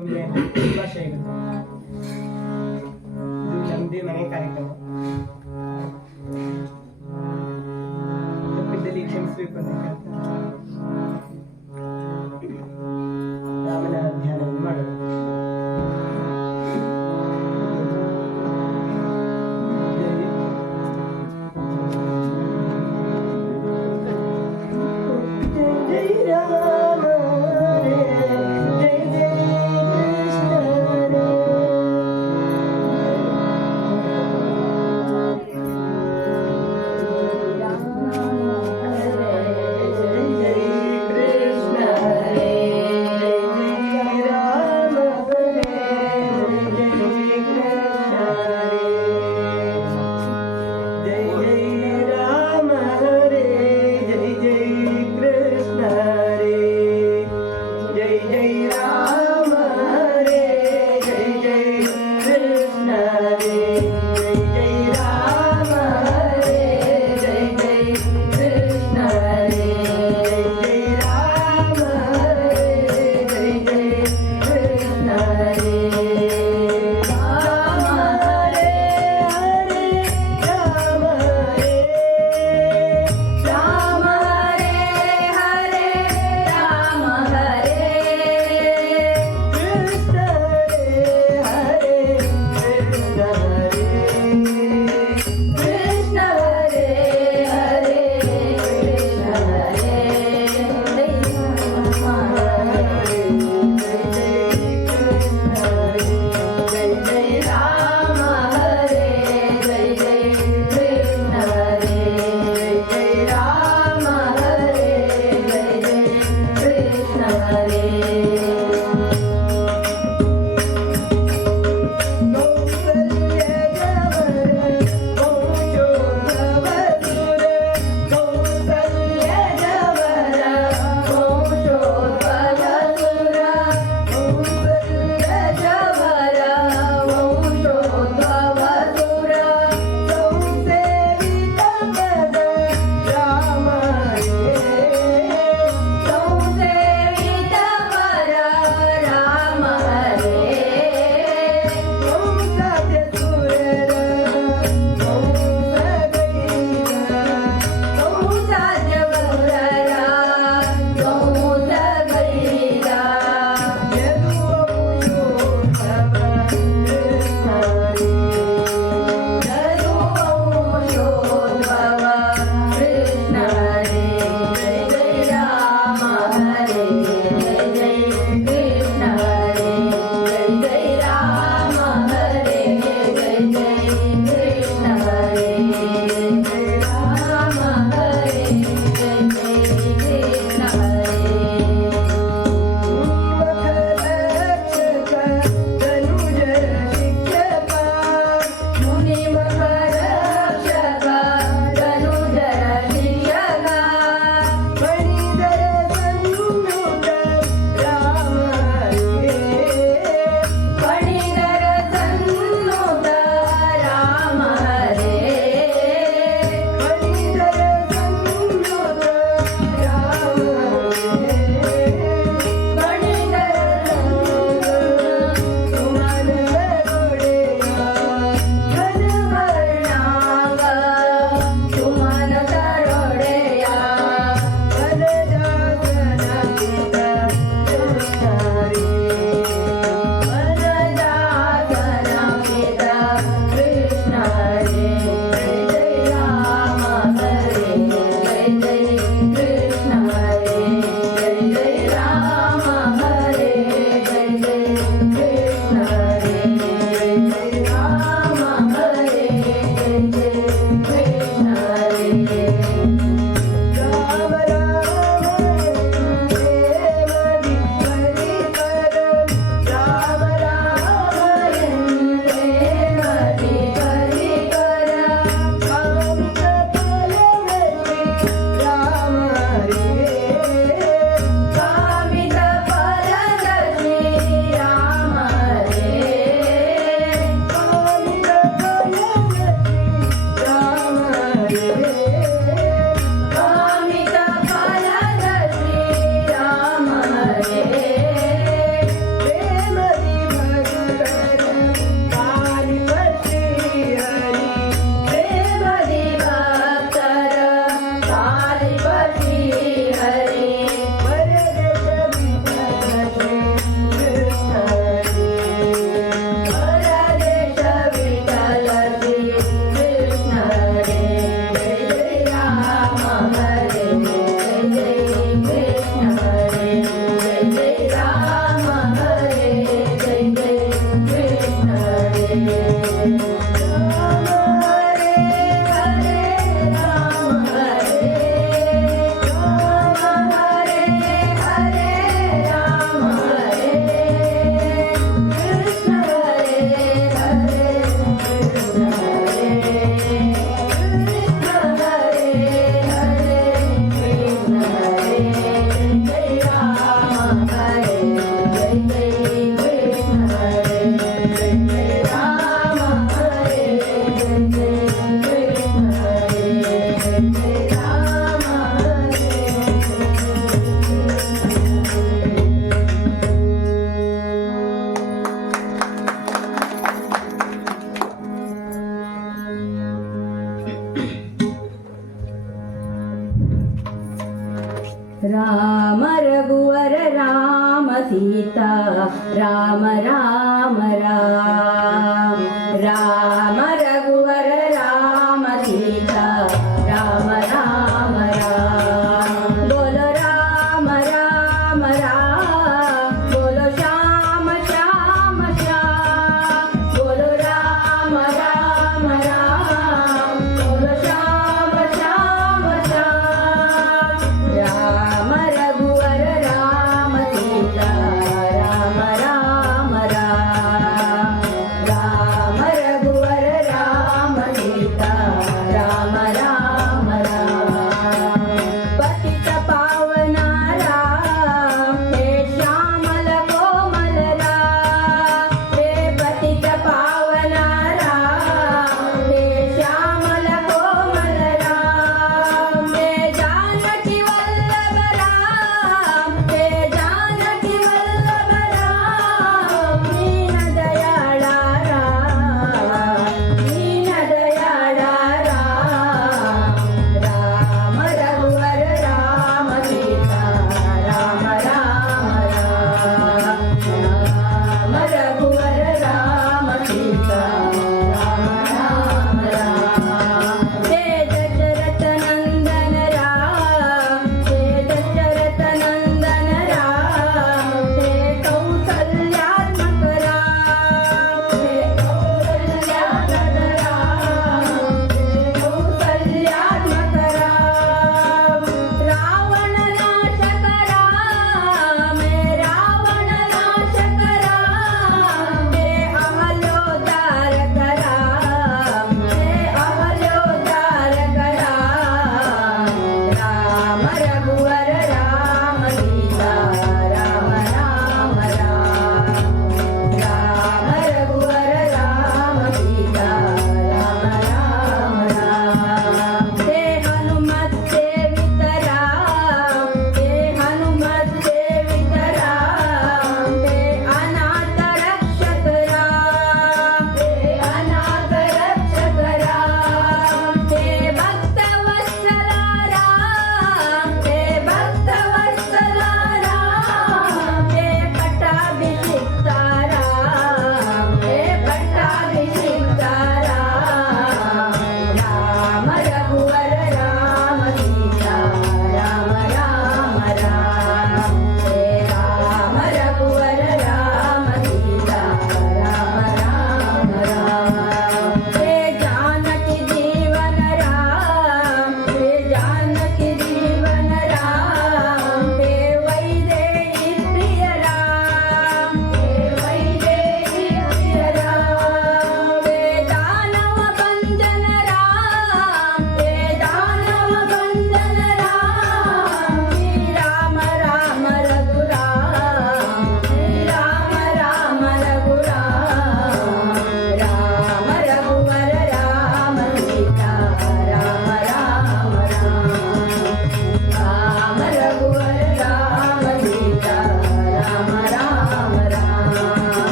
ಒಮ್ಮೆ ಆಗುತ್ತೆ ಇದು ನಮ್ಮದೇ ಮನೆ ಕಾರ್ಯಕ್ರಮ. Sita Ram Ram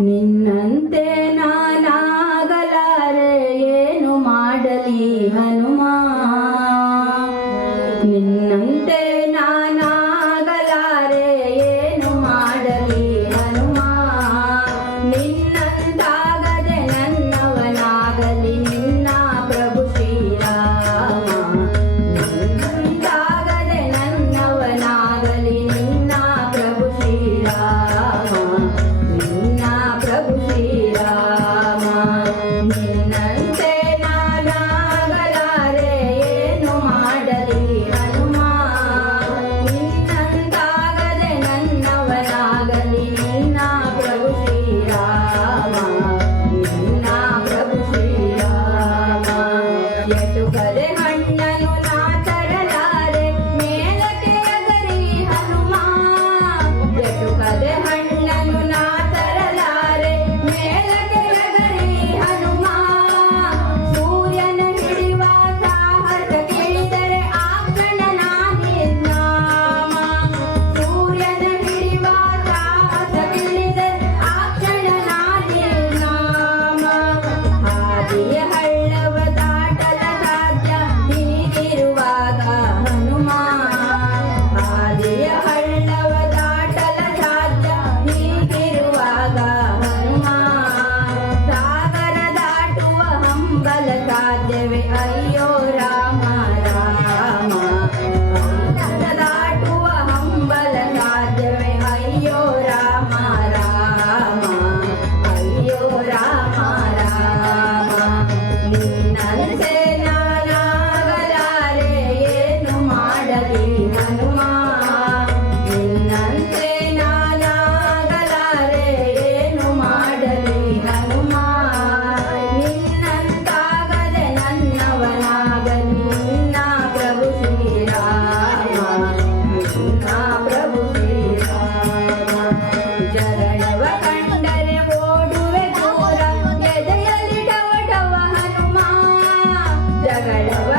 なんて Bye, guys. Bye.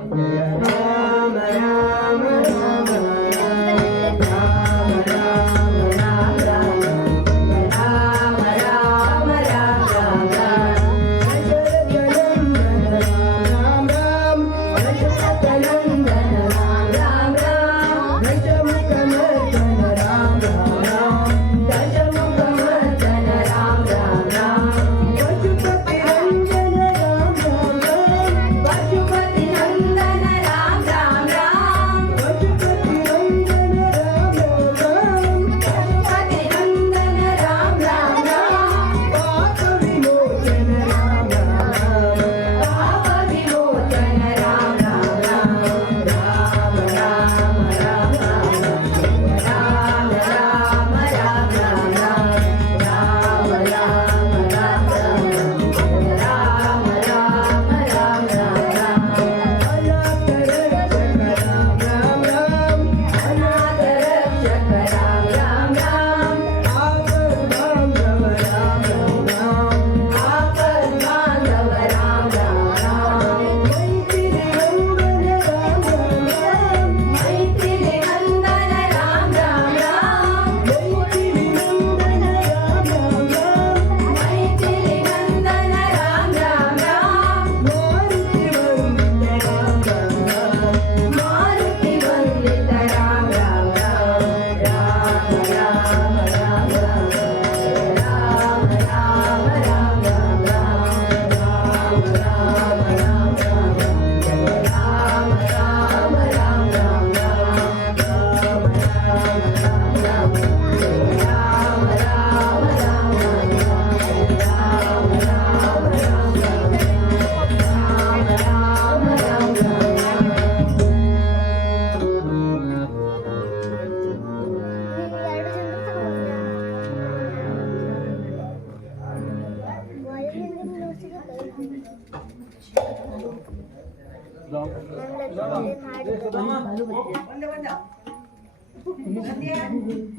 Yeah.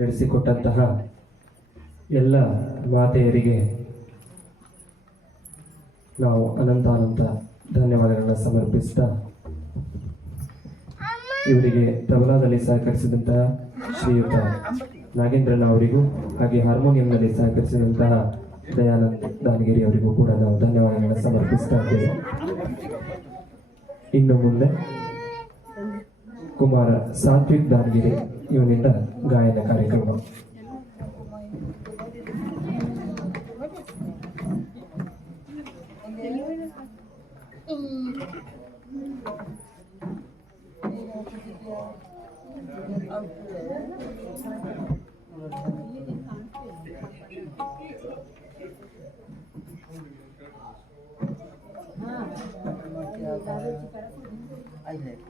ನಡೆಸಿಕೊಟ್ಟಂತಹ ಎಲ್ಲ ಮಾತೆಯರಿಗೆ ನಾವು ಅನಂತಾನಂತ ಧನ್ಯವಾದಗಳನ್ನು ಸಮರ್ಪಿಸ್ತಾ ಇವರಿಗೆ ತಬಲಾದಲ್ಲಿ ಸಹಕರಿಸಿದಂತಹ ಶ್ರೀಯುತ ನಾಗೇಂದ್ರನ ಅವರಿಗೂ ಹಾಗೆ ಹಾರ್ಮೋನಿಯಂನಲ್ಲಿ ಸಹಕರಿಸಿದಂತಹ ದಯಾನಂದ್ ದಾನಗಿರಿ ಅವರಿಗೂ ಕೂಡ ನಾವು ಧನ್ಯವಾದಗಳನ್ನು ಸಮರ್ಪಿಸ್ತಾ ಇದ್ದೇವೆ. ಇನ್ನು ಮುಂದೆ ಕುಮಾರ ಸಾತ್ವಿಕ್ ದಾನಗಿರಿ ಇವರಿಂದ ಗಾಯನ ಕಾರ್ಯಕ್ರಮ I